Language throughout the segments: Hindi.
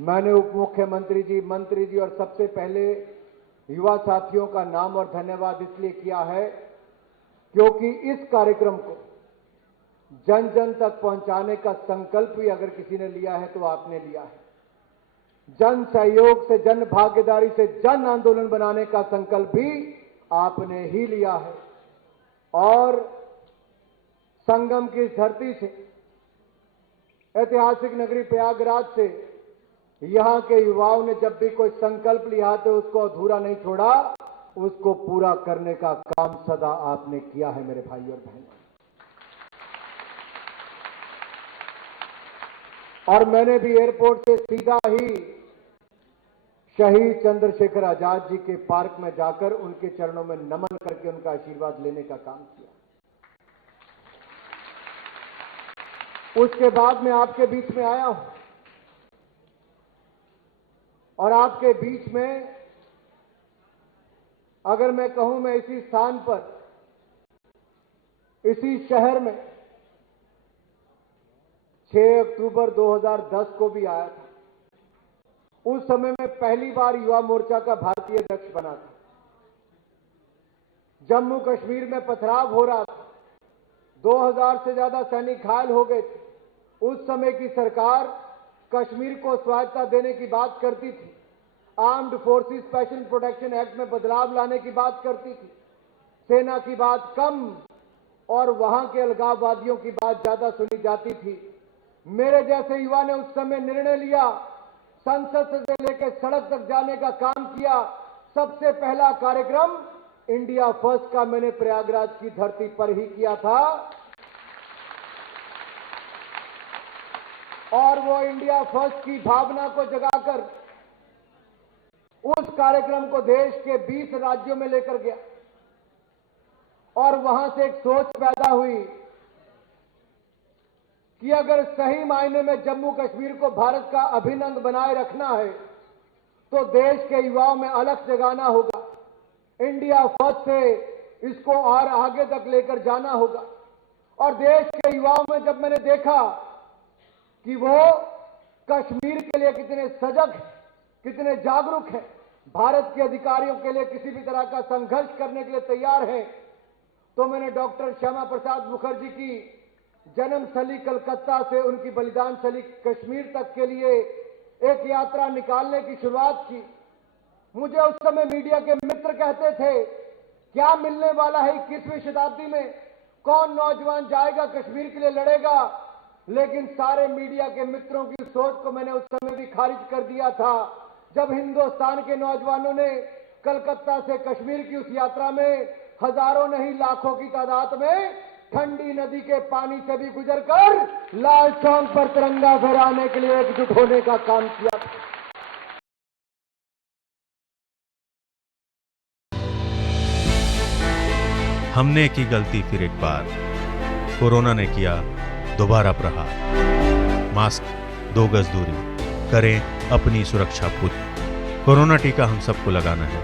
मैंने उप मुख्यमंत्री जी, मंत्री जी और सबसे पहले युवा साथियों का नाम और धन्यवाद इसलिए किया है क्योंकि इस कार्यक्रम को जन जन तक पहुंचाने का संकल्प भी अगर किसी ने लिया है तो आपने लिया है। जन सहयोग से, जन भागीदारी से जन आंदोलन बनाने का संकल्प भी आपने ही लिया है। और संगम की धरती से, ऐतिहासिक नगरी प्रयागराज से यहां के युवाओं ने जब भी कोई संकल्प लिया तो उसको अधूरा नहीं छोड़ा, उसको पूरा करने का काम सदा आपने किया है मेरे भाई और बहनों। और मैंने भी एयरपोर्ट से सीधा ही शहीद चंद्रशेखर आजाद जी के पार्क में जाकर उनके चरणों में नमन करके उनका आशीर्वाद लेने का काम किया। उसके बाद मैं आपके बीच में आया हूं और आपके बीच में अगर मैं कहूं, मैं इसी स्थान पर, इसी शहर में 6 अक्टूबर 2010 को भी आया था। उस समय में पहली बार युवा मोर्चा का भारतीय अध्यक्ष बना था। जम्मू कश्मीर में पथराव हो रहा था, 2000 से ज्यादा सैनिक घायल हो गए थे। उस समय की सरकार कश्मीर को स्वायत्तता देने की बात करती थी, armed forces special protection act में बदलाव लाने की बात करती थी, सेना की बात कम और वहां के अलगाववादियों की बात ज्यादा सुनी जाती थी। मेरे जैसे युवा ने उस समय निर्णय लिया, संसद से लेकर सड़क तक जाने का काम किया। सबसे पहला कार्यक्रम इंडिया फर्स्ट का मैंने प्रयागराज की धरती पर ही किया था और वो इंडिया फर्स्ट की भावना को जगाकर उस कार्यक्रम को देश के 20 राज्यों में लेकर गया और वहां से एक सोच पैदा हुई कि अगर सही मायने में जम्मू कश्मीर को भारत का अभिन्न अंग बनाए रखना है तो देश के युवाओं में अलग जगाना होगा। इंडिया फर्स्ट से इसको और आगे तक लेकर जाना होगा। और देश के युवाओं में जब मैंने देखा कि वो कश्मीर के लिए कितने सजग हैं, कितने जागरूक हैं, भारत के अधिकारियों के लिए किसी भी तरह का संघर्ष करने के लिए तैयार हैं, तो मैंने डॉक्टर श्यामा प्रसाद मुखर्जी की जन्मस्थली कलकत्ता से उनकी बलिदान स्थली कश्मीर तक के लिए एक यात्रा निकालने की शुरुआत की। मुझे उस समय मीडिया के मित्र कहते थे, क्या मिलने वाला है 21वीं शताब्दी में, कौन नौजवान जाएगा कश्मीर के लिए लड़ेगा। लेकिन सारे मीडिया के मित्रों की सोच को मैंने उस समय भी खारिज कर दिया था जब हिंदुस्तान के नौजवानों ने कलकत्ता से कश्मीर की उस यात्रा में हजारों नहीं लाखों की तादाद में ठंडी नदी के पानी से भी गुजरकर लाल चौक पर तिरंगा फहराने के लिए एकजुट होने का काम किया था। हमने की गलती फिर एक बार, कोरोना ने किया दोबारा प्रहार। मास्क, 2 गज दूरी, करें अपनी सुरक्षा पूरी। कोरोना टीका हम सबको लगाना है,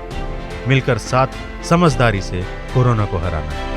मिलकर साथ समझदारी से कोरोना को हराना है।